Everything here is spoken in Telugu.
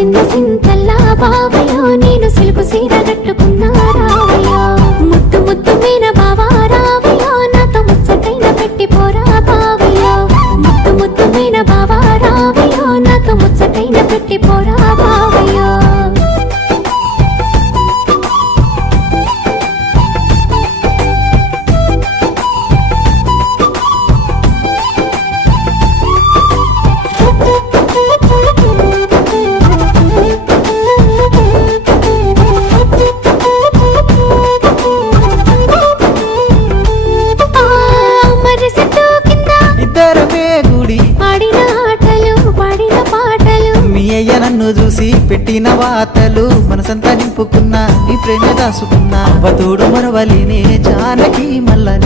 మురిసింద సింతల్లా బావయ్యో నేను సిలుకు సీర కట్టుకున్నా రావయ్యో ముద్దు ముద్దు మీన బావా రావయ్యో నాతో ముచ్చటైన పెట్టిపోరా బావయ్యో ముద్దు ముద్దు మీన బావా రావయ్యో నాతో ముచ్చటైన పెట్టిపోరా బావయ్యో నన్ను చూసి పెట్టిన వాతలు మనసంతా నింపుకున్నా నీ ప్రేమ దాసుకున్నా అవతోడు మరవలేనే జానకి మల్ల